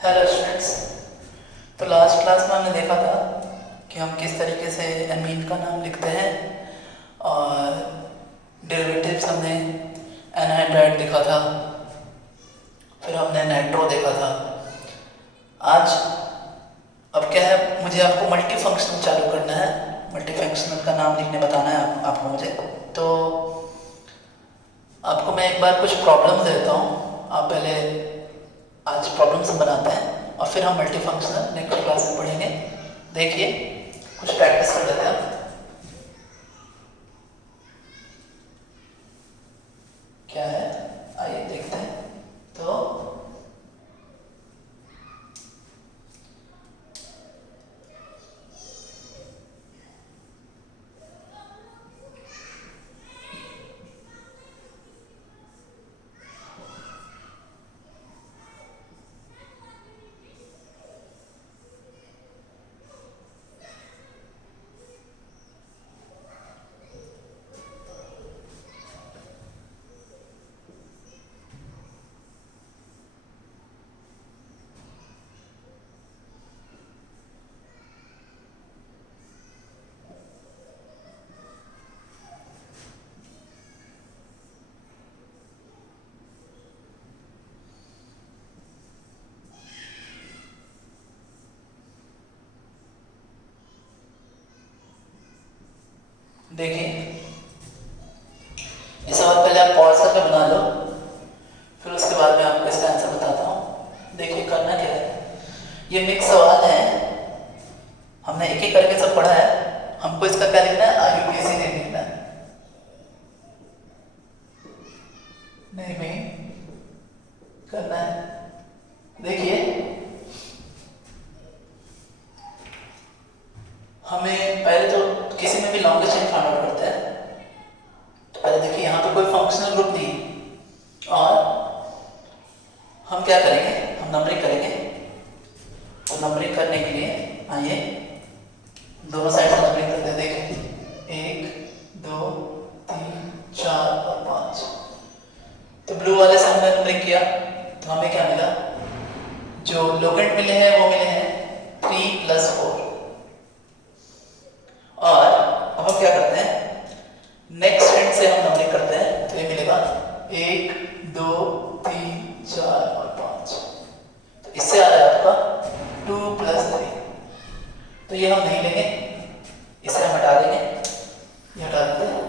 Hello students. तो last class में हमने देखा था कि हम किस तरीके से एमीन का नाम लिखते हैं और डेरिवेटिव्स हमने एनहाइड्राइड देखा था, फिर हमने नाइट्रो देखा था। आज अब क्या है, मुझे आपको मल्टी फंक्शनल चालू करना है। मल्टी फंक्शनल का नाम लिखने बताना है आपको मुझे। तो आपको मैं एक बार कुछ प्रॉब्लम्स देता हूँ, आप पहले आज प्रॉब्लम्स बनाते हैं और फिर हम मल्टी फंक्शनल नेक्स्ट क्लास में पढ़ेंगे। देखिए, कुछ प्रैक्टिस कर लेते हैं। क्या है, आइए देखते हैं। तो देखिए, ये सवाल पहले आप पॉज करके बना लो, फिर उसके बाद मैं आपको इसका आंसर बताता हूँ। देखिए, करना क्या है, ये मिक्स सवाल है, हमने एक एक करके सब पढ़ा है। हमको इसका क्या लिखना है, आईयूपीएसी नहीं लिखना है। नहीं भाई, करना है। देखिए, हमें पहले तो किसी में भी लॉन्गेस्ट चेन फाइंड आउट करते हैं। तो पहले देखिए, यहाँ पे कोई फंक्शनल ग्रुप नहीं है और हम क्या करेंगे, हम नंबरिंग करेंगे। तो नंबरिंग करने के लिए आइए दोनों साइड से नंबरिंग करते हैं। देखिए, 1 2 3 4 और 5। तो ब्लू वाले से हमने नंबरिंग किया तो हमें क्या मिला, जो लोकेंट मिले हैं वो मिले हैं 3 + 4। और अब हम क्या करते हैं, नेक्स्ट एंड से हम नंबरिंग करते हैं। तो ये मिलेगा 1 2 3 4 और 5। तो इससे आ रहा है आपका 2 + 3। तो ये हम नहीं लेंगे, इसे हम हटा देंगे। ये हटा देते हैं,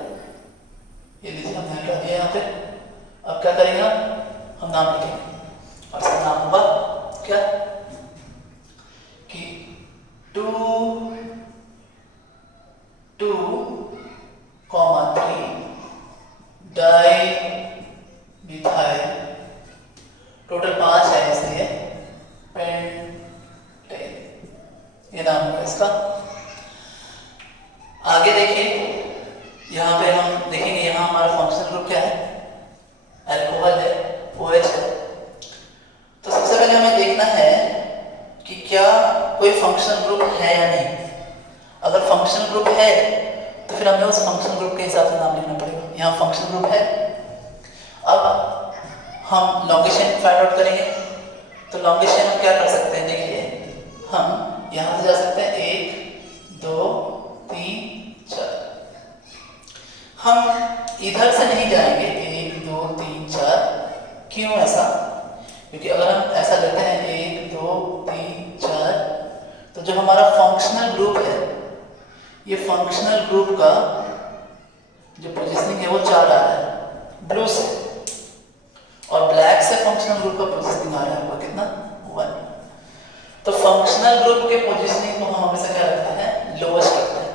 ये लीजिए, हमने हटा दिया यहाँ पे। अब क्या करेंगे, हम नाम लिखेंगे और इसका नाम होगा क्या कि 2 2 3 डाई मिथाइल, टोटल 5 है इसलिए पेंटेन, ये नाम होगा इसका। आगे देखिए, यहाँ पे हम देखेंगे, यहाँ हमारा फंक्शनल ग्रुप क्या है, अल्कोहल है, OH है। तो सबसे पहले हमें देखना है कि क्या कोई फंक्शनल ग्रुप है या नहीं। अगर फंक्शनल ग्रुप है तो फिर हमें उस फंक्शनल ग्रुप के हिसाब से नाम लिखना पड़ेगा। यहाँ फंक्शनल ग्रुप है। अब हम लॉन्गेस्ट चेन फाइंड आउट करेंगे। तो लॉन्गेस्ट चेन हम क्या कर सकते हैं, देखिए, हम यहाँ से जा सकते हैं 1 2 3 4। हम इधर से नहीं जाएंगे 1 2 3 4। क्यों ऐसा, क्योंकि अगर हम ऐसा लेते हैं 1 2 3 4, तो जो हमारा फंक्शनल ग्रुप है, ये फंक्शनल ग्रुप का जो पोजीशनिंग है वो 4 आ रहा है ब्लू से, और ब्लैक से फंक्शनल ग्रुप का पोजीशनिंग आ रहा है आपका कितना, 1। तो फंक्शनल ग्रुप के पोजीशनिंग को हम हमेशा क्या रखते हैं, लोवेस्ट रखते हैं।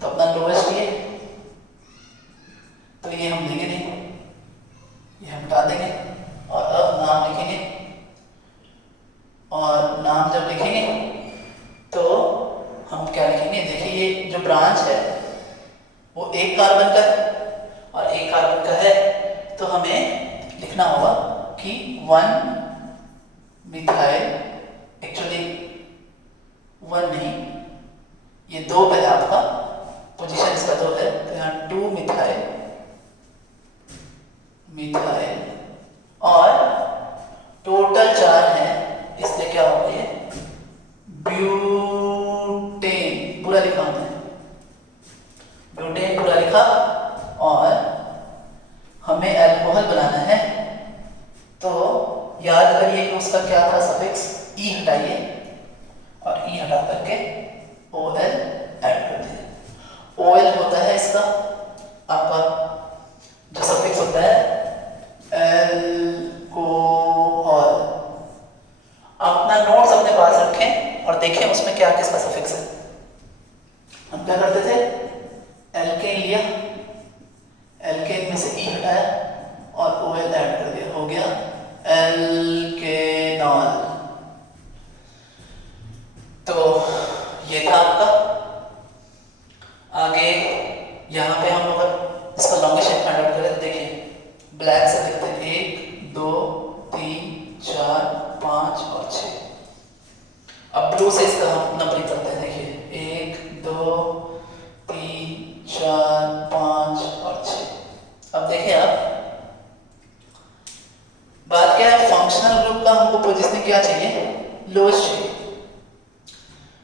तो अपना लोवेस्ट ये, तो ये हम लेंगे नहीं, ये हम हटा देंगे। और अब नाम लिखेंगे, और नाम जब लिखेंगे तो हम क्या लिखेंगे, देखिए, ये जो ब्रांच है वो 1 कार्बन का है और 1 कार्बन का है। तो हमें लिखना होगा कि 1 मिथाइल, एक्चुअली 1 नहीं, ये 2 पे है आपका पोजीशन, इसका 2 है। तो यहाँ 2 मिथाइल और टोटल 4 है, इसलिए क्या याद करिए कि उसका क्या था सफिक्स, ई हटाइए और ई हटा करके OL ऐड कर दिए। OL होता है इसका आपका जो सफिक्स होता है एल्कोहल। अपना नोट्स अपने पास रखें और देखें उसमें क्या किसका सफिक्स है। हम क्या करते थे, एल्केन लिया, एल्केन में से ई हटाया और OL ऐड कर दिया, हो गया एल्केनॉल। तो ये था आपका। आगे यहाँ पे हम अगर इसका लॉन्गेस्ट फाइंड आउट करें तो देखिए ब्लैक से लिखते हैं 1 2 3 4 5 और 6। अब ब्लू से इसका हम नंबरिंग करते हैं, देखिए 1 2 3 4 5 और 6। अब देखिए आप, बात क्या है, फंक्शनल ग्रुप का हमको पोजीशनिंग क्या चाहिए, लोएस्ट चाहिए।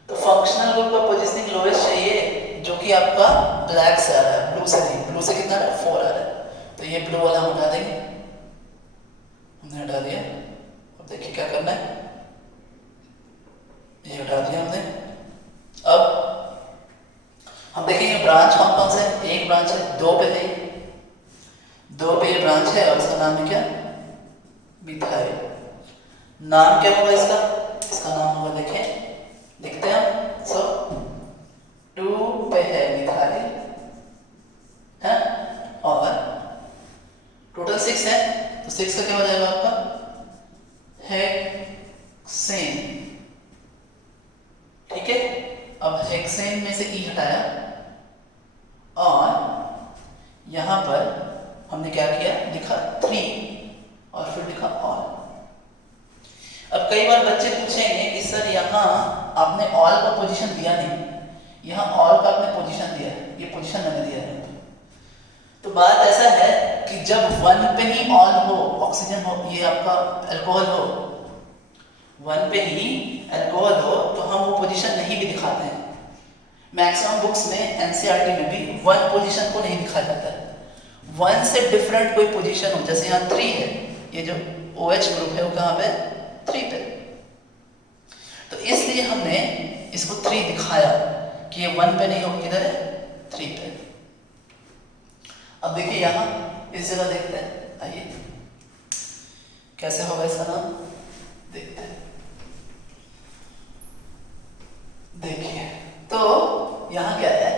तो फंक्शनल ग्रुप का पोजीशनिंग लोएस्ट चाहिए जो कि आपका ब्लैक से आ रहा है, ब्लू से नहीं। ब्लू से कितना आ रहा है, 4 आ रहा है, तो ये ब्लू वाला हम हटा देंगे, हमने हटा दिया। अब देखिए क्या करना है, ये हटा दिया हमने। अब हम देखेंगे ब्रांच कौन कौन से, एक ब्रांच है, 2 पे है, 2 पे ये ब्रांच है और इसका नाम है क्या, मिथाइल। नाम क्या होगा इसका, इसका नाम होगा, देखें लिखते हैं हम, सो 2 पे है मिथाइल है और टोटल 6 है, तो 6 का क्या हो जाएगा आपका हेक्सेन। ठीक है, अब हेक्सेन में से ई हटाया और यहां पर हमने क्या किया, लिखा 3 और फिर लिखा ऑल। अब कई बार बच्चे पूछेंगे कि सर यहाँ आपने ऑल का पोजीशन दिया नहीं, यहाँ ऑल का आपने पोजीशन दिया है, ये पोजीशन मैंने दिया है। तो बात ऐसा है कि जब 1 पे ही ऑल हो, ऑक्सीजन हो, ये आपका अल्कोहल हो, 1 पे ही अल्कोहल हो, तो हम वो पोजीशन नहीं भी दिखाते हैं। मैक्सिमम बुक्स में एनसीईआरटी में भी 1 पोजीशन को नहीं दिखाया जाता है। 1 से डिफरेंट कोई पोजीशन हो, जैसे यहाँ 3 है, ये जो OH ग्रुप है वो कहाँ पे, 3 पे। तो इसलिए हमने इसको 3 दिखाया कि ये 1 पे नहीं हो, किधर है, 3 पे। अब देखिए यहाँ इस जगह देखते हैं, आइए कैसे होगा इसका नाम, देखते हैं। देखिए तो यहाँ क्या है,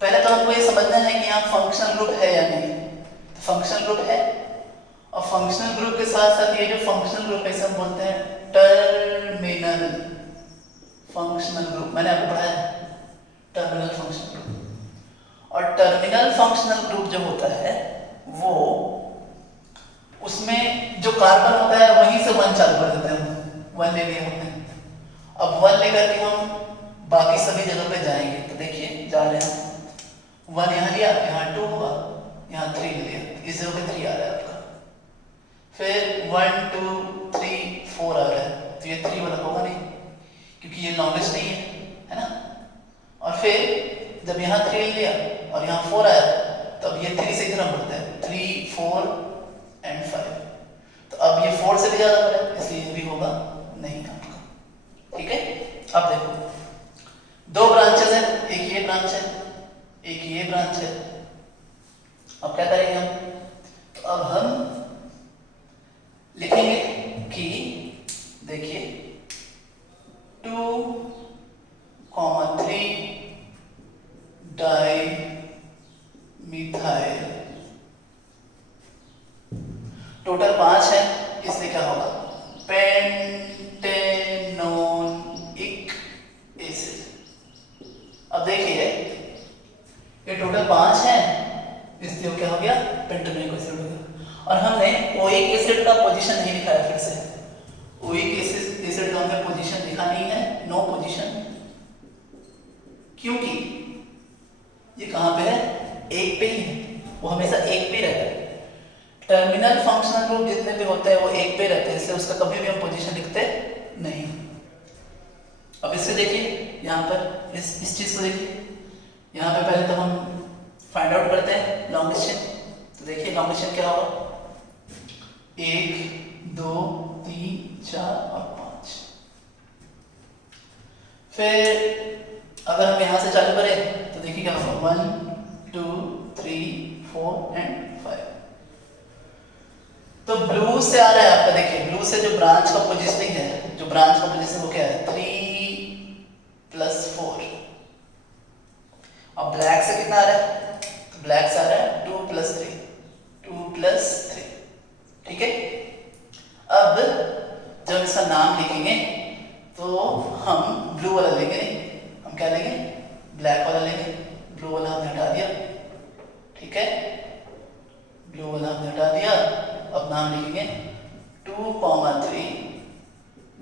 पहले तो हमको ये समझना है कि यहाँ फंक्शनल ग्रुप है या नहीं। तो फंक्शनल ग्रुप है, और फंक्शनल ग्रुप के साथ साथ ये जो फंक्शनल ग्रुप है इसे हम बोलते हैं टर्मिनल फंक्शनल ग्रुप। मैंने आपको पढ़ाया टर्मिनल फंक्शनल ग्रुप। और टर्मिनल फंक्शनल ग्रुप जो होता है वो, उसमें जो कार्बन होता है वहीं से 1 चालू कर देते हैं, 1 ले लिए हमने। अब 1 लेकर के हम बाकी सभी जगह पे जाएंगे, तो देखिए जा रहे हैं, 1 यहाँ लिया, यहाँ 2 हुआ, यहाँ 3 ले लिया, इस जगह पे 3 आ रहा है आपका। फिर 1 2 3 4 आ रहा है, तो ये 3 वाला होगा नहीं क्योंकि ये लॉन्गेस्ट नहीं है ना। और फिर जब यहाँ 3 लिया और यहाँ 4 आया, तब ये 3 से इधर बढ़ता है, 3 4 and 5। तो अब ये 4 से भी ज्यादा बड़ा है, इसलिए ये भी होगा नहीं आपका। ठीक है, अब देखो 2 ब्रांचेस हैं, एक ये ब्रांच है, एक ये ब्रांच है। अब क्या करेंगे हम, तो अब हम लिखेंगे कि देखिए 2,3 डाइमिथाइल, टोटल 5 है, इसलिए क्या होगा, पेंटेनोइक एसिड। अब देखिए ये टोटल 5 है, इसलिए क्या हो गया, पेंटेनोइक एसिड हो गया। और हमने ओइक एसिड का पोजीशन नहीं दिखाया, फिर से ओइक एसिड का हमें पोजीशन लिखा नहीं है, नो पोजीशन, क्योंकि ये कहाँ पे है, 1 पे ही है, वो हमेशा 1 पे रहता है। टर्मिनल फंक्शनल ग्रुप जितने भी होते हैं वो 1 पे रहते हैं, इसलिए उसका कभी भी हम पोजीशन लिखते नहीं। अब इससे देखिए यहाँ पर इस चीज को देखिए, यहाँ पे पहले तो हम फाइंड आउट करते हैं लॉन्गेस्ट चेन। तो देखिए लॉन्गेस्ट चेन क्या होगा, 1 2 3 4 और 5। फिर अगर हम यहाँ से चालू करें तो देखिए क्या होगा 1 2 3 4 एंड 5। तो ब्लू से आ रहा है आपका, देखिए ब्लू से जो ब्रांच का पोजीशनिंग है, जो ब्रांच का पोजीशन वो क्या है 3 + 4। और ब्लैक से कितना आ रहा है, तो ब्लैक से आ रहा है 2 + 3, 2 + 3। ठीक है, अब जब इसका नाम लिखेंगे तो हम ब्लू वाला लेंगे नहीं, हम क्या लेंगे ब्लैक वाला लेंगे। ब्लू वाला हमने हटा दिया, ठीक है, ब्लू वाला हमने हटा दिया। अब नाम लिखेंगे 2,3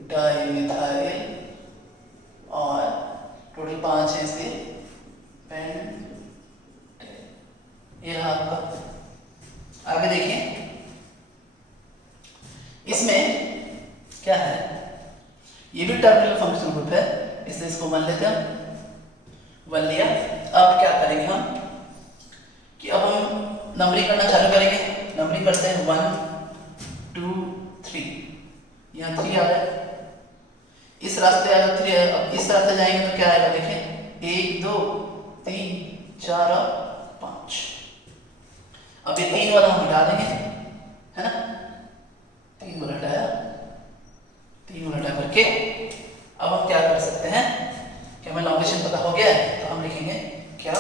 डाइमिथाइल और टोटल 5 है इसके पेंटेन। ये रहा आपका। आगे देखिए इसमें क्या है, ये भी टर्मिनल फंक्शन ग्रुप है, इसलिए इसको 1 लेते हैं, 1 लिया। अब क्या करेंगे हम कि अब हम नंबरिंग करना चालू करेंगे। नंबरिंग करते हैं 1 2 3, यहाँ 3 आ रहा है, इस रास्ते आ रहा 3 है। अब इस रास्ते जाएंगे तो क्या आएगा, देखिए 1 2 3 4 और 5। अब ये 3 वाला हम हटा देंगे, है ना, 3 वाला हटाया, 3 वाला हटा करके अब हम क्या कर सकते हैं कि हमें लोकेशन पता हो गया है, तो हम लिखेंगे क्या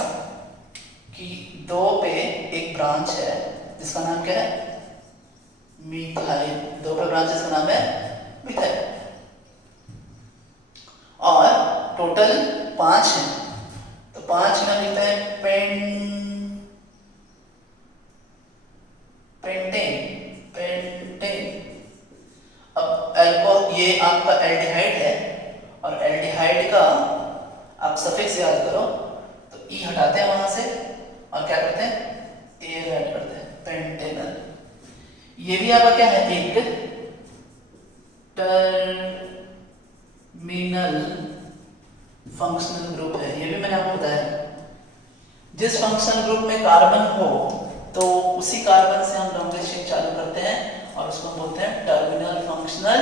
कि 2 पे एक ब्रांच है जिसका नाम क्या है मिथाइल। 2 पे ब्रांच जिसका नाम है मिथाइल और टोटल 5 है, तो 5 में हम लिखते हैं पेंटेन। अब अल्कोहल, ये आपका एल्डिहाइड है और एल्डिहाइड का आप सफिक्स याद करो, तो ई हटाते हैं वहां से और क्या करते हैं ए ऐड करते हैं, पेंटेनल। ये भी आपका क्या है एक टर्मिनल फंक्शनल ग्रुप है। ये भी मैंने आपको बताया, जिस फंक्शनल ग्रुप में कार्बन हो तो उसी कार्बन से हम लॉन्ग लिस्ट चालू करते हैं और उसको हम बोलते हैं टर्मिनल फंक्शनल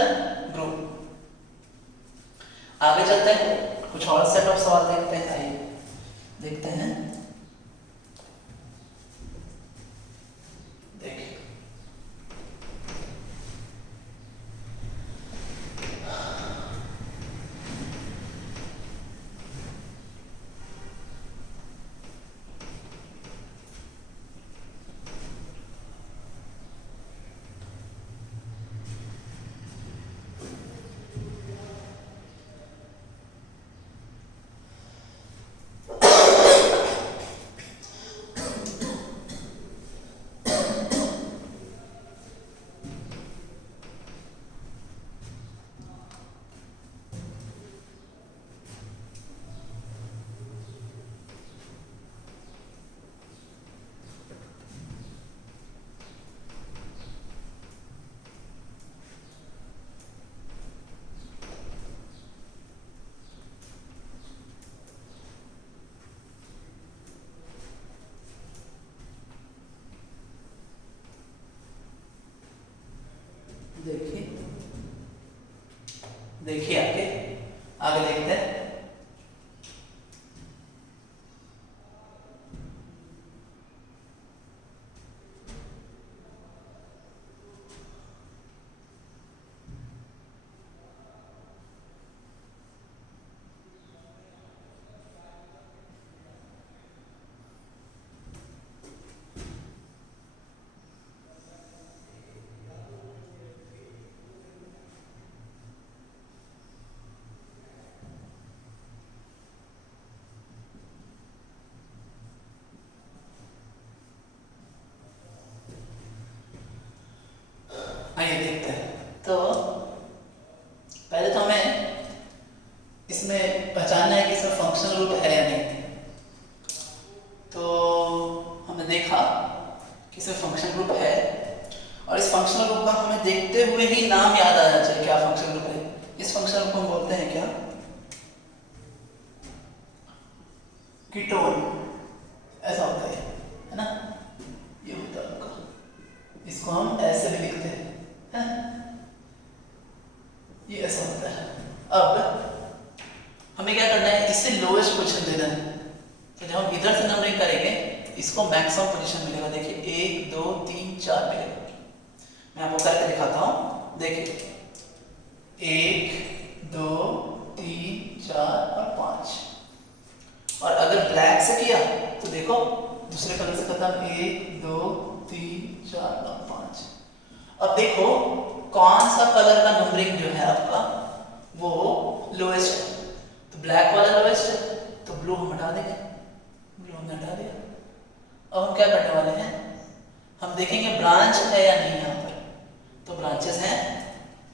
ग्रुप। आगे चलते हैं, कुछ और सेट ऑफ सवाल देखते हैं, आइए देखते हैं। देखिए देखिए आगे देखते हैं। आइए देखते हैं। तो पहले तो हमें इसमें पहचानना है कि इसमें फंक्शनल ग्रुप है या नहीं। तो हमने देखा कि इसमें फंक्शनल ग्रुप है और इस फंक्शनल ग्रुप का हमें देखते हुए ही नाम याद आ जाना चाहिए क्या फंक्शनल ग्रुप है। इस फंक्शनल ग्रुप को हम बोलते हैं क्या कीटोन, ऐसा होता है ना, ये होता है आपका, इसको हम ऐसे भी लिखते हैं, देखिए 1 2 3 4 और 5। और अगर ब्लैक से किया तो देखो दूसरे कलर से खत्म, 1 2 3 4 और 5। अब देखो कौन सा कलर का नंबरिंग जो है आपका वो लोएस्ट है, तो ब्लैक वाला लोएस्ट है, तो ब्लू हम हटा देंगे, ब्लू हमने हटा दिया। अब हम क्या करने वाले हैं, हम देखेंगे ब्रांच है या नहीं यहाँ पर। तो ब्रांचेस हैं,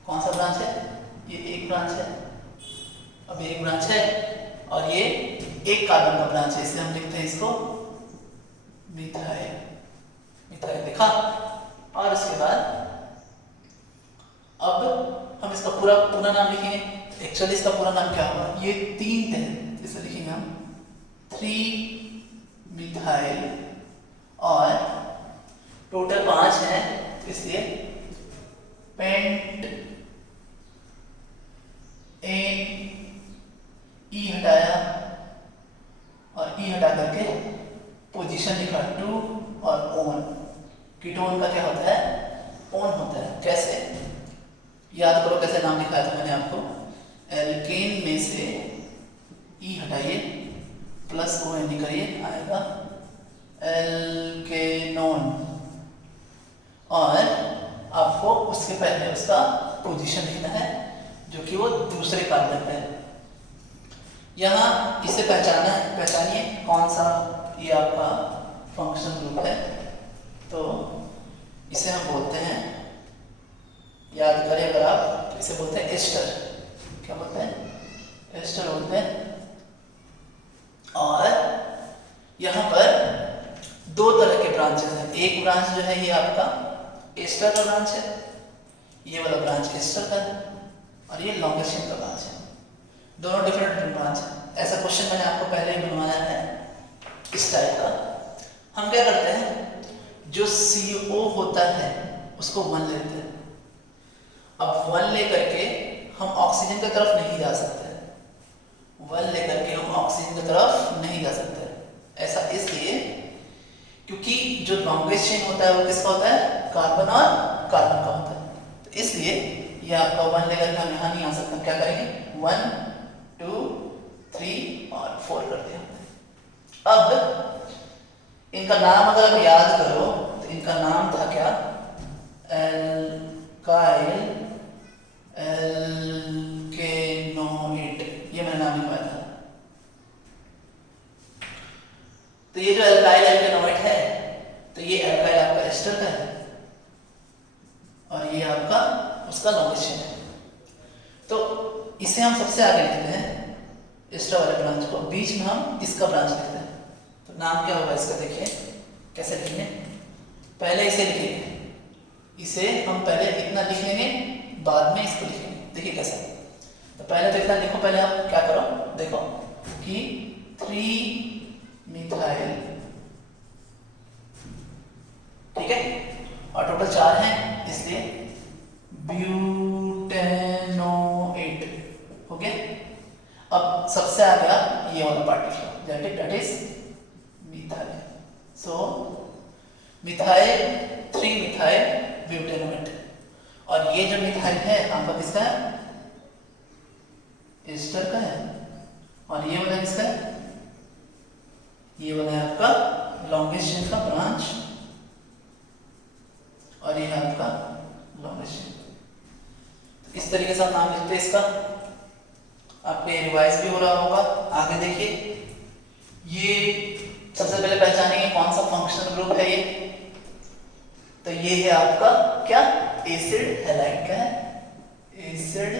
कौन सा ब्रांच है, ये एक ब्रांच है, अब एक ब्रांच है और ये एक कार्बन का ब्रांच है, इसलिए हम लिखते हैं इसको मिथाइल। मिथाइल लिखा। और उसके बाद अब हम इसका पूरा नाम लिखेंगे। एक्चुअली इसका पूरा नाम क्या होगा, ये 3 थे, इसे लिखेंगे हम 3 मिथाइल और टोटल 5 है, इसलिए पेंट ई हटाया और ई हटा करके पोजीशन लिखा 2 और ओन। कीटोन का क्या होता है, ओन होता है। कैसे, याद करो कैसे नाम लिखा था मैंने आपको, एल्केन में से ई हटाइए प्लस ओ एन करिए, आएगा एल्केनोन। और आपको उसके पहले उसका पोजीशन लिखना है जो कि वो दूसरे कार्बन पे है। यहाँ इसे पहचानिए कौन सा ये आपका फंक्शन ग्रुप है। तो इसे हम बोलते हैं, याद करें अगर आप, इसे बोलते हैं एस्टर। क्या बोलते हैं, एस्टर बोलते हैं। और यहाँ पर 2 तरह के ब्रांचेस हैं। एक ब्रांच जो है ये आपका एस्टर का ब्रांच है, ये वाला ब्रांच एस्टर का है, और ये लॉन्गेस्ट चेन का ब्रांच है। दोनों डिफरेंट ब्रांच है। ऐसा क्वेश्चन मैंने आपको पहले ही बनवाया है इस टाइप का। हम क्या करते हैं, जो CO होता है उसको 1 लेते हैं। अब 1 लेकर के हम ऑक्सीजन की तरफ नहीं जा सकते, 1 लेकर के हम ऑक्सीजन की तरफ नहीं जा सकते। ऐसा इसलिए क्योंकि जो लॉन्गेस्ट चेन होता है वो किसका होता है, कार्बन और कार्बन का होता है। तो इसलिए ये आपका 1 लेकर के हम यहाँ नहीं आ सकते। क्या करेंगे, 1 2 3 और 4 कर दिया। अब इनका नाम अगर आप याद करो तो इनका नाम था क्या, एल्काइल एल्केनोइड, ये मैंने नाम लिखवाया था। तो ये जो एल्काइल एल्केनोइड है, तो ये एल्काइल आपका एस्टर का है और ये आपका उसका लॉन्गेस्ट चेन है। तो इसे हम सबसे आगे लिखते हैं एस्टर वाले ब्रांच को, बीच में हम इसका ब्रांच लिखते हैं। तो नाम क्या होगा इसका, देखिए कैसे लिखेंगे। पहले इसे लिखेंगे, इसे हम पहले इतना लिख लेंगे, बाद में इसको लिखेंगे। देखिए कैसे, तो पहले तो इतना लिखो। पहले आप क्या करो, देखो कि 3 मिथाइल, ठीक है, और टोटल 4 हैं, इसलिए ब्यूटेनोएट हो गया। अब सबसे आ गया ये वाला particle, that is methyl. So methyl 3 methyl butanoate. और ये जो मिथाइल है आपका किसका है, एस्टर का है। और ये वाला किसका है, ये वाला है आपका लॉन्गेस्ट चेन का ब्रांच, और ये है आपका लॉन्गेस्ट चेन। इस तरीके से हम नाम लिखते हैं इसका। आपको ये रिवाइज भी हो रहा होगा। आगे देखिए, ये सबसे पहले पहचानेंगे कौन सा फंक्शनल ग्रुप है ये। तो ये है आपका क्या, एसिड हैलाइड का है, एसिड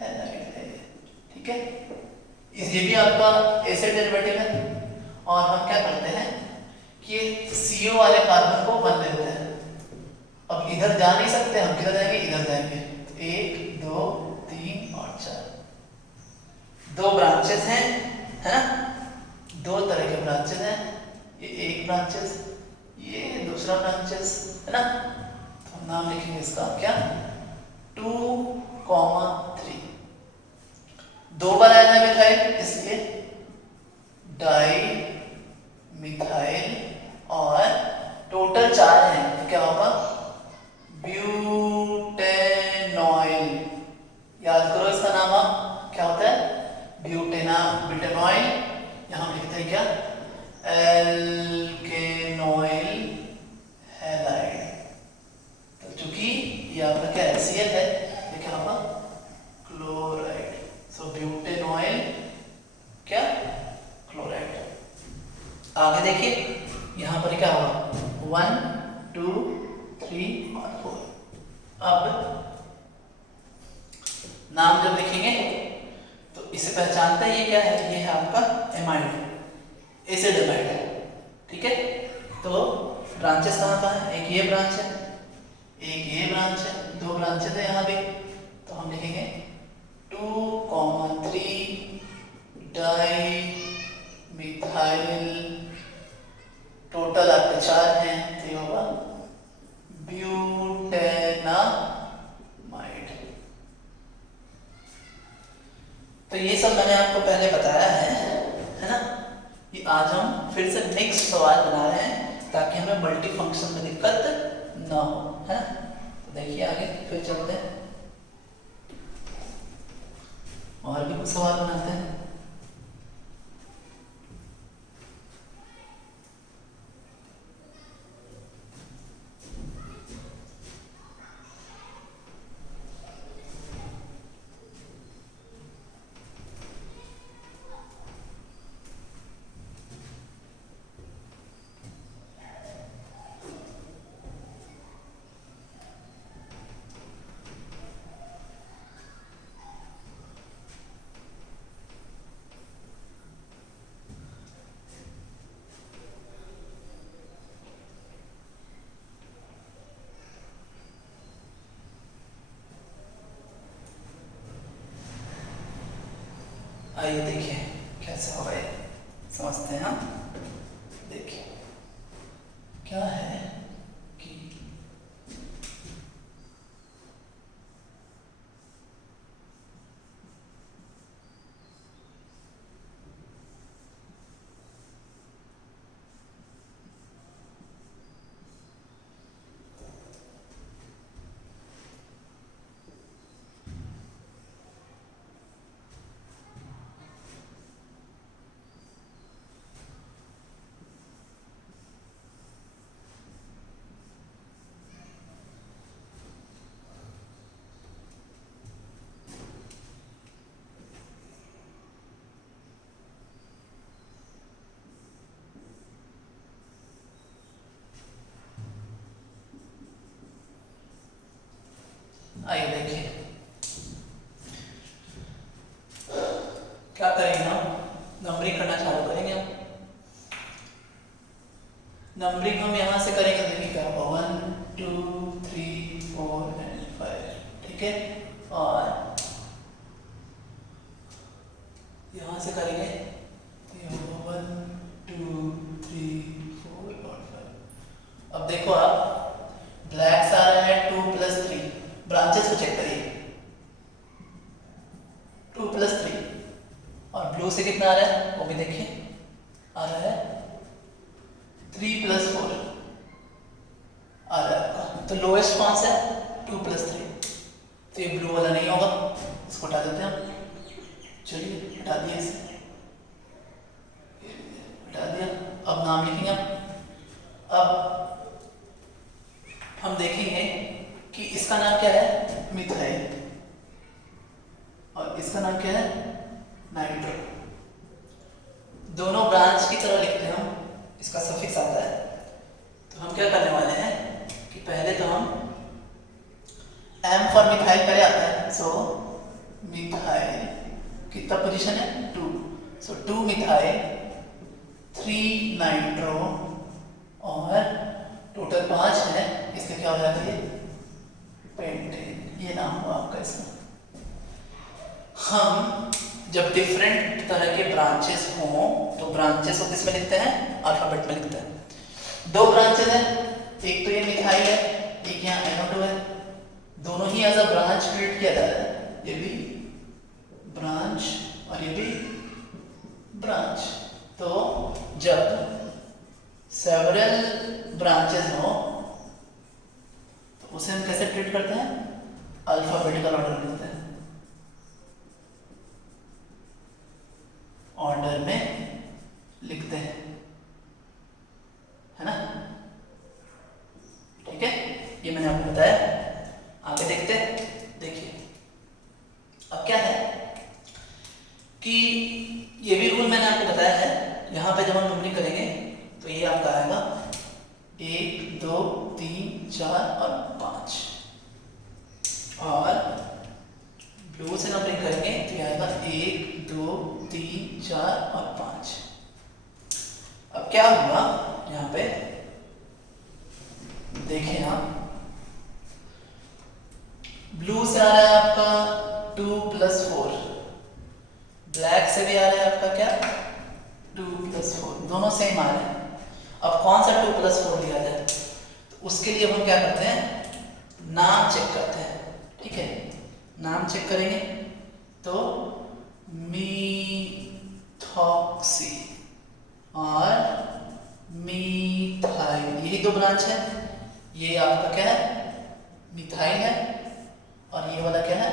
हैलाइड है, ठीक है। ये भी आपका एसिड डेरिवेटिव है। और हम क्या करते हैं कि CO वाले कार्बन को 1 लेते हैं। अब इधर जा नहीं सकते, हम किधर जाएंगे, इधर जाएंगे। 1 2 3 और 4, 2 ब्रांचेस हैं, है ना, 2 तरह के ब्रांचेस हैं। ये एक ब्रांचेस, ये दूसरा ब्रांचेस, है ना। तो हम नाम लिखेंगे इसका क्या, 2,3। 2 बार आया है मिथाइल, इसलिए डाई मिथाइल। और टोटल 4 हैं, तो क्या होगा, ब्यूटेन HCl है, ये क्या होगा क्लोराइड। सो ब्यूटेनॉइल क्या क्लोराइड। आगे देखिए यहाँ पर क्या होगा 1 2 3 और 4। अब नाम जब लिखेंगे तो इसे पहचानते हैं, ये क्या है, ये है आपका एमाइड, एसिड एमाइड है, ठीक है। तो ब्रांचेस कहाँ कहाँ है, एक ये ब्रांच है, एक ये ब्रांच है, 2 ब्रांचेस है यहाँ भी। तो हम लिखेंगे 2,3 डाई मिथाइल, टोटल आपके 4 हैं, तो ये होगा ब्यूटेनामाइड। तो ये सब मैंने आपको पहले बताया है ना। ये आज हम फिर से नेक्स्ट सवाल बना रहे हैं ताकि हमें मल्टी फंक्शन में दिक्कत ना हो, है ना। तो देखिए आगे फिर चलते हैं और भी कुछ सवाल बनाते हैं। आइए देखिए कैसे होगा, ये समझते हैं हम। देखिए क्या है कि आइए देखिए क्या करेंगे हम, नंबरिंग करना चालू करेंगे। हम नंबरिंग हम यहाँ से करेंगे, देखिए क्या होगा 1 2 3 4 एंड 5, ठीक है। और यहाँ से करेंगे तो ये होगा 1 2 3 4 और 5। अब देखो आप ब्लैक आ रहा है 2 + 3, ब्रांचेस को चेक करिए 2 + 3, और ब्लू से कितना आ रहा है वो भी देखिए, आ रहा है 3 + 4 आ रहा है आपका। तो लोएस्ट कौन सा है 2 + 3, तो ये ब्लू वाला नहीं होगा, इसको हटा देते हैं हम। चलिए हटा दिया इसे, हटा दिया। अब नाम लिखेंगे अब हम देखेंगे कि इसका नाम क्या है मिथाइल, और इसका नाम क्या है नाइट्रो। दोनों ब्रांच की तरह लिखते हैं हम, इसका सफिक्स आता है। तो हम क्या करने वाले हैं कि पहले तो हम M फॉर मिथाइल पहले आता है, सो मिथाइल कितना पोजीशन है 2, सो 2 मिथाइल 3 नाइट्रो, और टोटल 5 है, इसलिए क्या हो जाता है पेंटेन, ये नाम हुआ आपका इसका। हम जब डिफरेंट तरह के ब्रांचेस हों तो ब्रांचेस को किस में लिखते हैं, अल्फाबेट में लिखते हैं। 2 ब्रांचेस हैं, एक तो ये मिथाइल है, एक यहाँ NO2 है, दोनों ही एज अ ब्रांच ट्रीट किया जा रहा है, ये भी ब्रांच और ये भी ब्रांच। तो जब सेवरल ब्रांचेस हो तो उसे हम कैसे ट्रीट करते हैं, अल्फाबेटिकल ऑर्डर में लिखते हैं, ऑर्डर में लिखते हैं, है ना, ठीक है। ये मैंने आपको बताया। आगे देखते हैं। देखिए अब क्या है कि ये भी रूल मैंने आपको बताया है। यहाँ पे जब हम नंबरिंग करेंगे तो ये आपका आएगा 1 2 3 4 और 5, और ब्लू से नंबरिंग करेंगे तो ये आएगा 1 2 3 4 और 5। अब क्या हुआ यहाँ पे देखें आप, ब्लू से आ रहा है आपका 2 + 4, ब्लैक से भी आ रहा है आपका क्या 2 + 4, दोनों सेम आ रहे हैं। अब कौन सा 2 + 4 लिया जाए, तो उसके लिए हम क्या करते हैं, नाम चेक करते हैं। ठीक है, नाम चेक करेंगे तो मीथॉक्सी और मीथाइल, यही दो ब्रांच है। ये आपका क्या है मिथाइल है, और ये वाला क्या है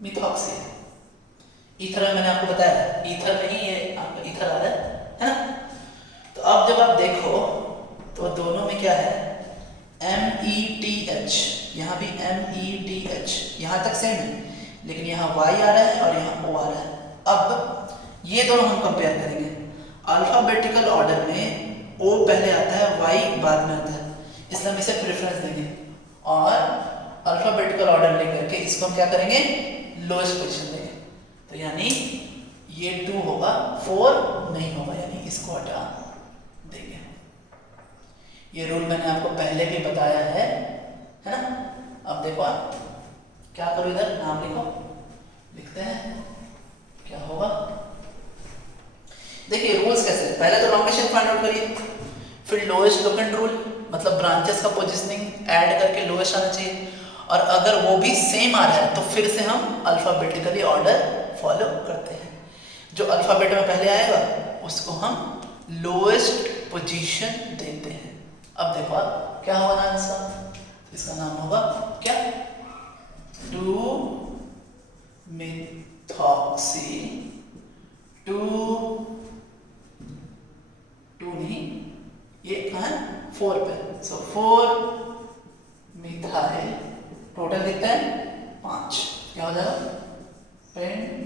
मिथॉक्सी है। ईथर में मैंने आपको बताया, ईथर में ही ये आपका ईथर आ रहा है ना। तो अब जब आप देखो तो दोनों में क्या है METH, यहाँ भी METH, यहाँ तक सेम है, लेकिन यहाँ Y आ रहा है और यहाँ O आ रहा है। अब ये दोनों हम कंपेयर करेंगे। अल्फाबेटिकल ऑर्डर में O पहले आता है, Y बाद में आता है, इसलिए हम इसे प्रेफरेंस देंगे। और अल्फाबेटिकल ऑर्डर लेकर के इसको हम क्या करेंगे, लोएस्ट पोजीशन देंगे। तो यानी ये 2 होगा, 4 नहीं होगा, यानी इसको हटा देंगे। ये रूल मैंने आपको पहले भी बताया है ना। अब देखो आप क्या करो, इधर नाम लिखो, लिखते हैं क्या होगा। देखिए रूल्स कैसे, पहले तो लोकेशन फाइंड आउट करिए, फिर लोएस्ट लोकेंट रूल, मतलब ब्रांचेस का पोजीशनिंग ऐड करके लोएस्ट आना चाहिए, और अगर वो भी सेम आ रहा है तो फिर से हम अल्फाबेटिकली ऑर्डर फॉलो करते हैं। जो अल्फाबेट में पहले आएगा उसको हम लोएस्ट पोजीशन देते हैं। अब देखो आप क्या होगा नाम इसका, इसका नाम होगा क्या 2 मिथॉक्सी 2 नहीं, ये कहाँ है 4 पे, सो 4 मिथाइल, टोटल कितना है 5, क्या हो जाएगा पेंटेन।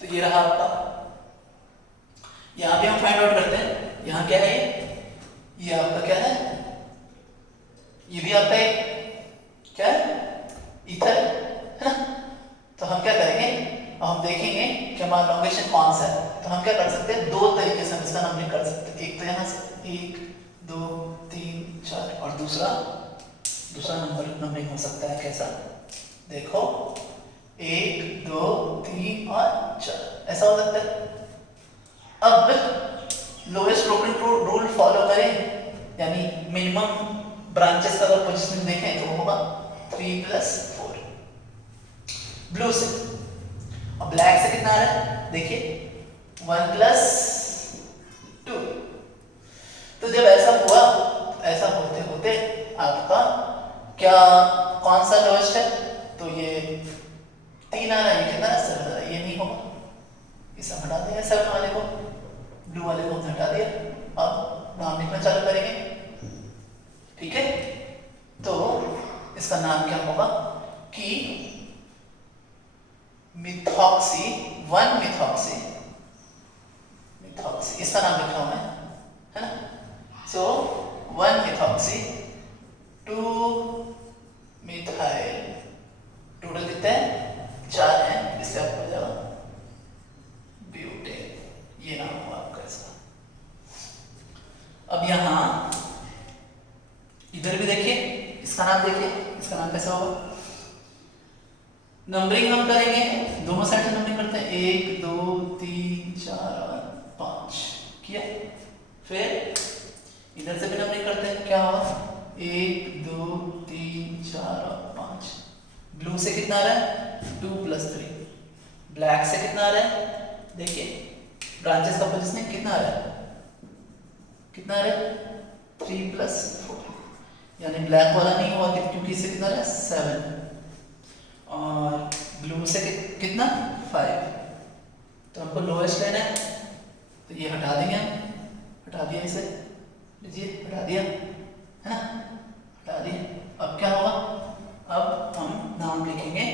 तो ये रहा आपका, यहाँ पे हम फाइंड आउट करते हैं। यहाँ क्या है, ये आपका क्या है, ये भी आपका एक क्या है ईथर है ना। तो हम क्या करेंगे, हम देखेंगे कि हमारा लोकेशन कौन सा है। तो हम क्या कर सकते हैं, 2 तरीके से हम इसका नंबरिंग कर सकते हैं। एक तो यहाँ से 1 2 3 4, और दूसरा नंबर नंबरिंग हो सकता है कैसा, देखो 1 2 3 और 4, ऐसा हो सकता है। अब लोएस्ट लोकेंट रूल फॉलो करें, यानी मिनिमम ब्रांचेस का अगर पोजीशनिंग देखें तो होगा 3 + 4 ब्लू से। और ब्लैक से कितना आ रहा है, देखिए 1 + 2। तो जब ऐसा हुआ, ऐसा होते होते आपका क्या कौन सा लोएस्ट है, तो ये 3 आ रहा है, ये कितना है 7 आ रहा है, ये नहीं होगा, इसे हटा देंगे 7 वाले को, ब्लू वाले को हटा दिया। अब नाम लिखना चालू करेंगे, ठीक है। तो इसका नाम क्या होगा कि मिथॉक्सी 1 मिथॉक्सी, इसका नाम लिखा हूं मैं है ना। सो 1 मिथॉक्सी 2 मिथाइल, टोटल कितने हैं 4 हैं, इससे आपको हो जाएगा ब्यूटेन, ये नाम हुआ आपका इसका। अब यहां इधर भी देखिए, इसका नाम देखिए, इसका नाम कैसा होगा। नंबरिंग हम करेंगे, दोनों साइड से नंबरिंग करते हैं, 1 2 3 4 और 5 किया। फिर इधर से भी नंबरिंग करते हैं, क्या होगा 1 2 3 4 और 5। ब्लू से कितना आ रहा है 2 + 3, ब्लैक से कितना आ रहा है, देखिए ब्रांचेस का पोजीशनिंग कितना आ रहा है, कितना आ रहा है 3 + 4, यानी ब्लैक वाला नहीं होगा क्योंकि इससे कितना आ रहा है 7, और ब्लू से कितना 5। तो हमको लोएस्ट लेना है, तो ये हटा देंगे हम, हटा दिया इसे, लीजिए हटा दिया है ना, हटा दिए। अब क्या होगा, अब हम नाम लिखेंगे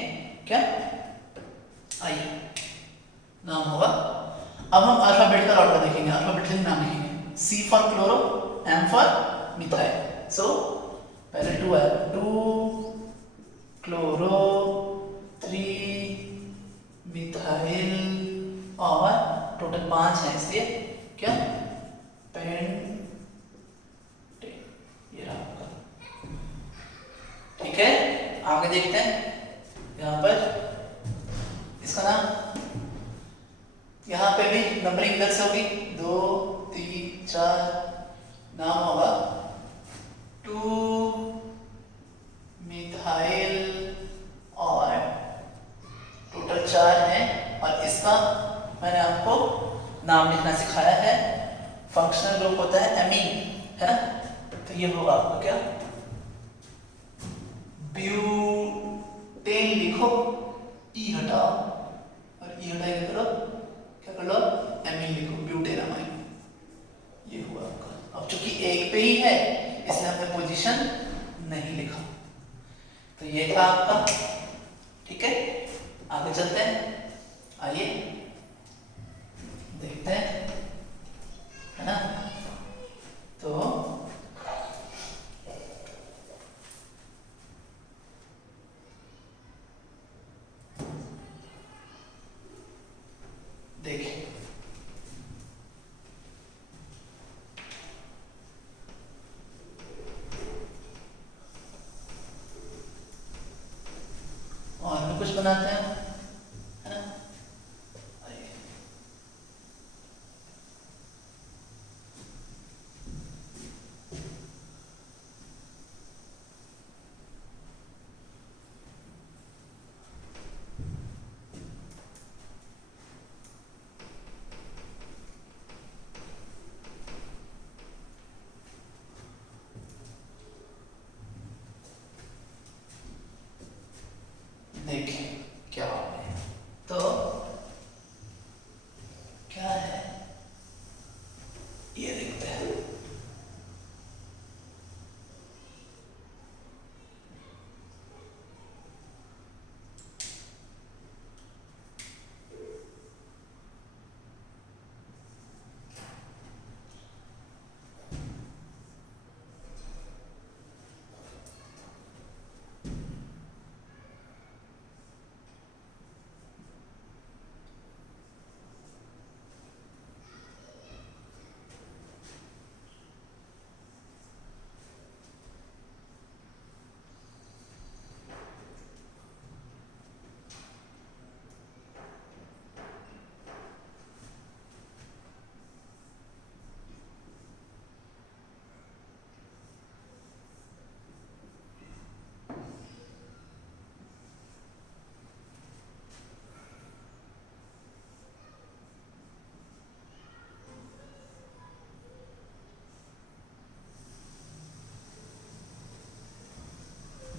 क्या, आइए नाम होगा। अब हम अल्फाबेटिकल ऑर्डर देखेंगे, अल्फाबेटिकल नाम लिखेंगे। C for chloro, M for methyl. So पहले 2 है, 2 क्लोरो, 3 मिथाइल और टोटल 5 है, इसलिए क्या, पेंटेन, ये रहा आपका। ठीक है, आगे देखते हैं। यहाँ पर इसका नाम, यहाँ पे भी नंबरिंग इधर से होगी, 2 3 4, नाम होगा 2 मिथाइल और टोटल 4 है। और इसका मैंने आपको नाम लिखना सिखाया है। फंक्शनल ग्रुप होता है एमीन, है ना, तो ये होगा आपका क्या, ब्यूटेन लिखो, ई हटाओ और ई हटाए क्या करो, क्या कर लो, एमीन लिखो, ब्यूटेनामाइन, ये हुआ आपका। अब चूंकि एक पे ही है इसलिए हमने पोजीशन नहीं लिखा, तो ये था आपका। ठीक है, आगे चलते हैं, आइए देखते हैं, है ना। तो देखिए, और भी कुछ बनाते हैं, है ना। आइए, देखिए क्या हो रहा है, तो क्या है ये देखते हैं।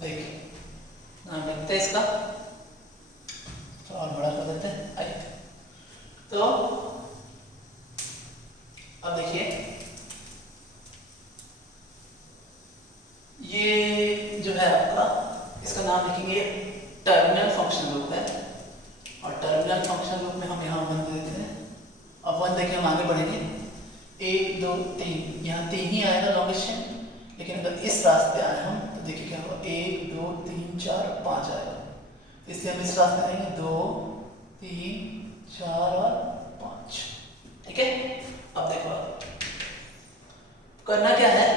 देखिए नाम लिखते हैं इसका, थोड़ा और बड़ा कर देते हैं। आइए, तो अब देखिए, ये जो है आपका, इसका नाम लिखेंगे टर्मिनल फंक्शन ग्रुप है। और टर्मिनल फंक्शन ग्रुप में हम यहाँ 1 दे देते हैं। अब 1 देखिए, हम आगे बढ़ेंगे, 1 2 3, यहाँ 3 ही आएगा लॉन्गेस्ट चेन, लेकिन अगर इस रास्ते आए हम तो देखिए क्या होगा, 1 2 3 4 5 आएगा, इसलिए हम इस रास्ते आएंगे 2 3 4 और 5। ठीक है, अब देखो आप करना क्या है,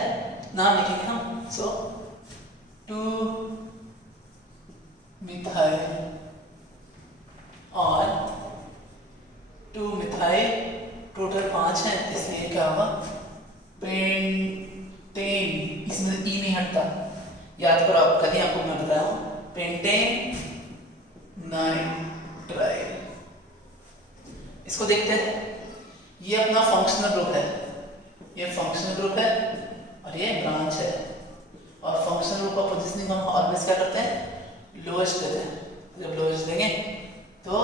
नाम लिखेंगे हम। सो 2 मिथाइल और 2 मिथाइल, टोटल 5 है, इसलिए क्या होगा, पेंटेन, इसमें ई नहीं हटता, याद करो, आप कभी आपको मैं बताया हूँ, पेंटेन नाइट्राइल। इसको देखते हैं, ये अपना फंक्शनल ग्रुप है, ये फंक्शनल ग्रुप है और ये ब्रांच है। और फंक्शनल ग्रुप का पोजीशनिंग हम ऑलवेज क्या करते हैं, लोएस्ट देते हैं। जब लोएस्ट देंगे तो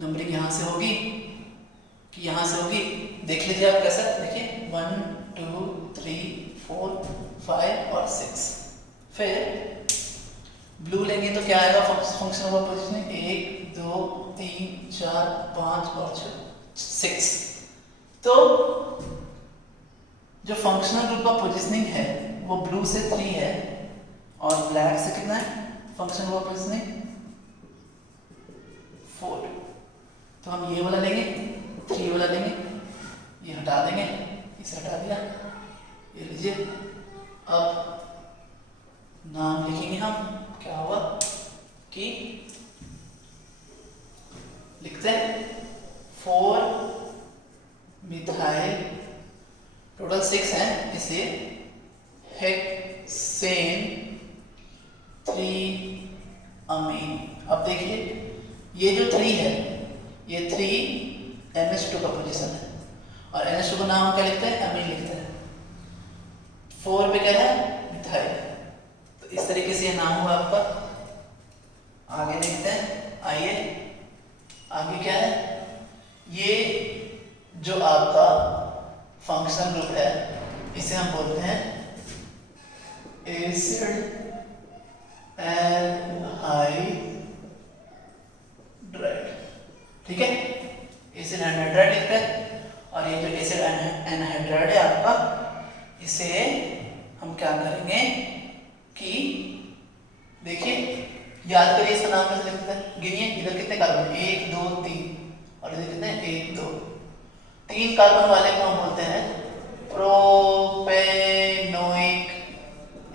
नंबरिंग यहाँ से होगी कि यहाँ से होगी, देख लीजिए आप कैसा, देखिए 1 2 3 4 5 और 6। फिर ब्लू लेंगे तो क्या आएगा फंक्शन ऑफ पोजीशनिंग, 1 2 3 4 5 और 6। तो जो फंक्शनल ग्रुप ऑफ पोजीशनिंग है वो ब्लू से 3 है और ब्लैक से कितना है फंक्शनल ग्रुप ऑफ पोजीशनिंग 4। तो हम ये वाला लेंगे, 3 वाला लेंगे, ये हटा देंगे, इसे हटा दिया, ये लीजिए। अब नाम लिखेंगे हम, क्या होगा कि लिखते हैं 4 मिथाइल, टोटल 6 है इसलिए हेक्सेन 3 अमीन। अब देखिए ये जो 3 है ये 3 NH2 का पोजीशन है और NH2 का नाम क्या लिखते हैं, अमीन लिखते हैं। 4 पे क्या है मिथाइल, तो इस तरीके से ये नाम हुआ आपका। आगे देखते हैं, आइए आगे क्या है, ये जो आपका फंक्शनल ग्रुप है इसे हम बोलते हैं एसिड एनहाइड्राइड, ठीक है, एसिड एनहाइड्राइड लिखते हैं। और ये जो एसिड एनहाइड्राइड है आपका, इसे हम क्या करेंगे कि देखिए याद करिए इसका नाम कैसे लिखते हैं, गिनिए इधर कितने कार्बन, 1 2 3 और इधर कितने 1 2, 3 कार्बन वाले को हम बोलते हैं प्रोपेनोइक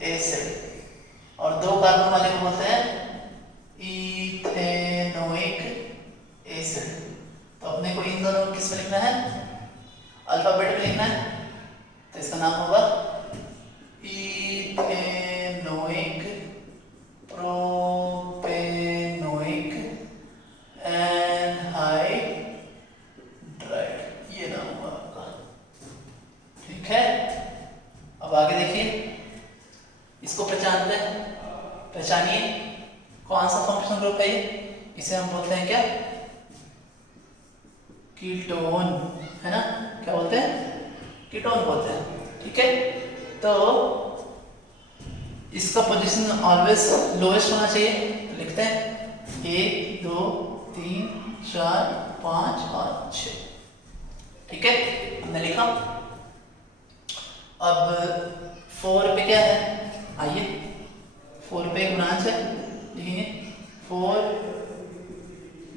एसिड और 2 कार्बन वाले को बोलते हैं इथेनोइक एसिड। तो अपने को इन दोनों किस में लिखना है, अल्फाबेट में लिखना है, तो इसका नाम होगा इथेनोइक प्रोपेनोइक एनहाइड्राइड, ये नाम हुआ आपका, ठीक है। अब आगे देखिए, इसको पहचानते हैं, पहचानिए कौन सा फंक्शनल ग्रुप है ये, इसे हम बोलते हैं क्या, कीटोन, है ना, क्या बोलते हैं, कीटोन बोलते हैं, ठीक है। तो इसका पोजीशन ऑलवेज लोएस्ट होना चाहिए, तो लिखते हैं 1 2 3 4 5 और 6, ठीक है, हमने लिखा। अब 4 पे क्या है, आइए 4 पे एक ब्रांच है, लिखेंगे 4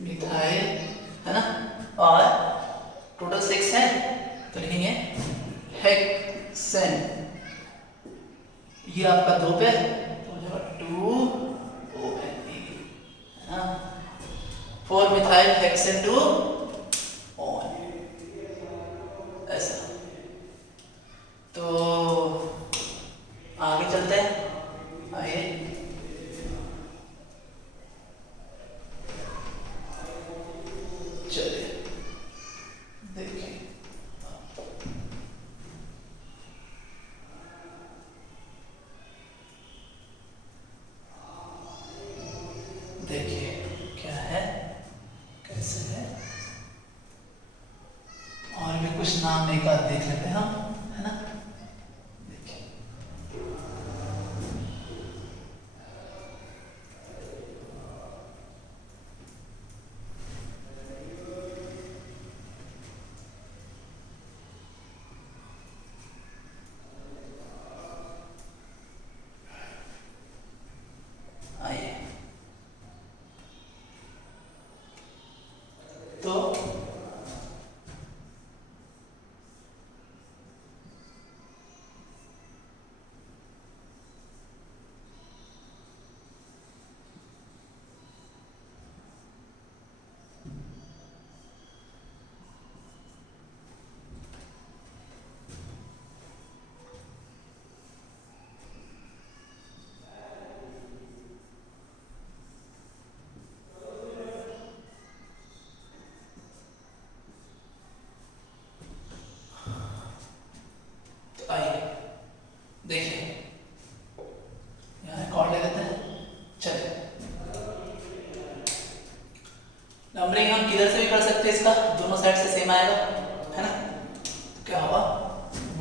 मिथाइल, है ना, और टोटल 6 है तो लिखेंगे हेक्सेन, ये आपका 2 पे तो 2ONE, है ना, 4 मिथाइल हेक्सेन 2ON, ऐसा। तो आगे चलते हैं, आइए चलिए देखिए, देखिए क्या है, कैसे है, और भी कुछ नाम एक बार देख लेते हैं हम, है ना। देखिए आइए, तो आइए देखिए, यहाँ रिकॉर्ड ले लेते हैं, चलिए नंबरिंग हम किधर से भी कर सकते हैं, इसका दोनों साइड से सेम आएगा, है ना, क्या होगा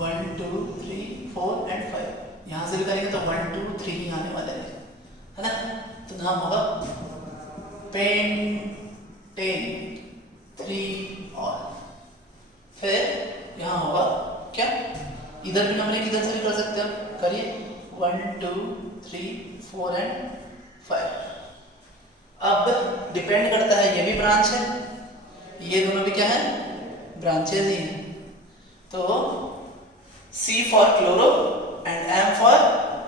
1 2 3 4 एंड 5, यहाँ से 2 3 ही आने वाले हैं, है ना। तो नाम होगा पेंटेन 3 और फिर यहाँ होगा क्या, इधर भी नंबरिंग इधर से भी कर सकते हो, करिए 1 2 3 4 एंड 5। अब डिपेंड करता है, ये भी ब्रांच है, ये दोनों भी क्या है, ब्रांचेज ही हैं। तो C for chloro and M for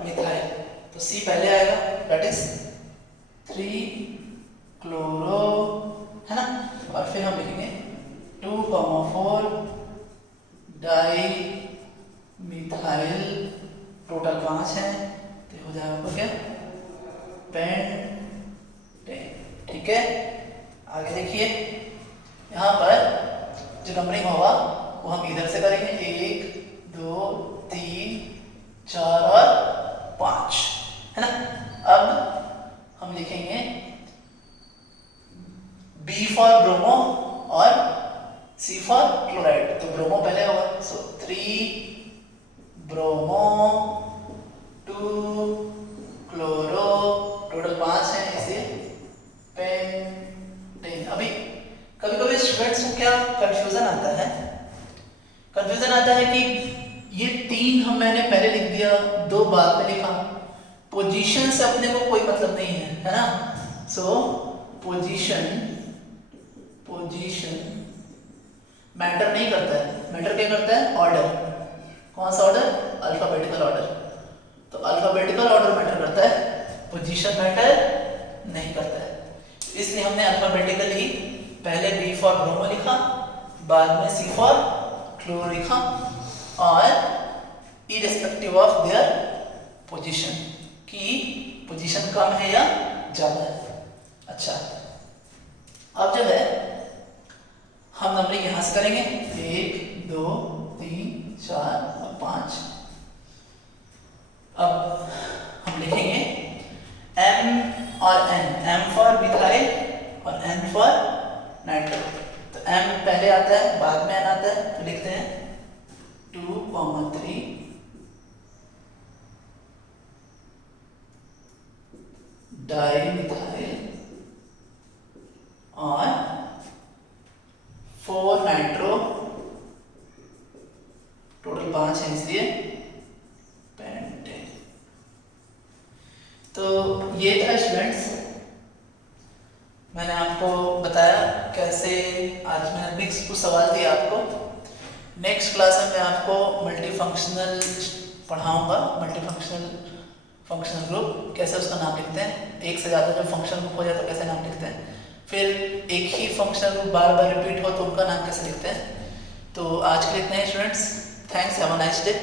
methyl, तो C पहले आएगा, दैट इज 3 क्लोरो, है ना। और फिर हम लिखेंगे 2,4 डाई मिथाइल, टोटल 5 है, तो हो जाएगा क्या, पेंटेन। ठीक है, आगे देखिए, यहाँ पर जो नंबरिंग होगा वो हम इधर से करेंगे, 1 2 3 4 और 5, है ना। अब हम लिखेंगे B फॉर ब्रोमो और C फॉर क्लोराइड, तो ब्रोमो पहले होगा, सो 3 ब्रोमो 2 क्लोरो, टोटल 5 है, इसे पेंटेन। अभी कभी कभी स्टूडेंट्स को क्या कंफ्यूजन आता है, कंफ्यूजन आता है कि ये 3 मैंने पहले लिख दिया, 2 बाद में लिखा, पोजीशन से अपने को कोई मतलब नहीं है ना। सो पोजीशन मैटर नहीं करता है, मैटर क्या करता है, ऑर्डर। कौन सा ऑर्डर, अल्फाबेटिकल ऑर्डर। तो अल्फाबेटिकल ऑर्डर मैटर करता है, पोजीशन मैटर नहीं करता है, इसलिए हमने अल्फाबेटिकली पहले B फॉर ब्रोमो लिखा, बाद में C फॉर क्लोरो लिखा, और इरेस्पेक्टिव ऑफ देयर पोजीशन, कि पोजीशन कम है या ज़्यादा है। अच्छा, अब जो है हम नंबरिंग यहाँ से करेंगे, 1 2 3 4 और 5। अब हम लिखेंगे M और N, M फॉर मिथाइल और N फॉर नाइट्रो। तो M पहले आता है, बाद में N आता है, तो लिखते हैं 2,3 डाई मिथाइल और 4 नाइट्रो, टोटल 5 है इसलिए पेंटेन। तो ये था स्टूडेंट्स, मैंने आपको बताया कैसे, आज मैंने मिक्स कुछ सवाल दिए आपको। नेक्स्ट क्लास में मैं आपको मल्टीफंक्शनल पढ़ाऊंगा, फंक्शनल ग्रुप कैसे उसका नाम लिखते हैं, एक से ज़्यादा जब फंक्शन ग्रुप हो जाए तो कैसे नाम लिखते हैं, फिर एक ही फंक्शनल ग्रुप बार बार रिपीट हो तो उनका नाम कैसे लिखते हैं। तो आज के लिए इतना ही students, thanks, have a nice day.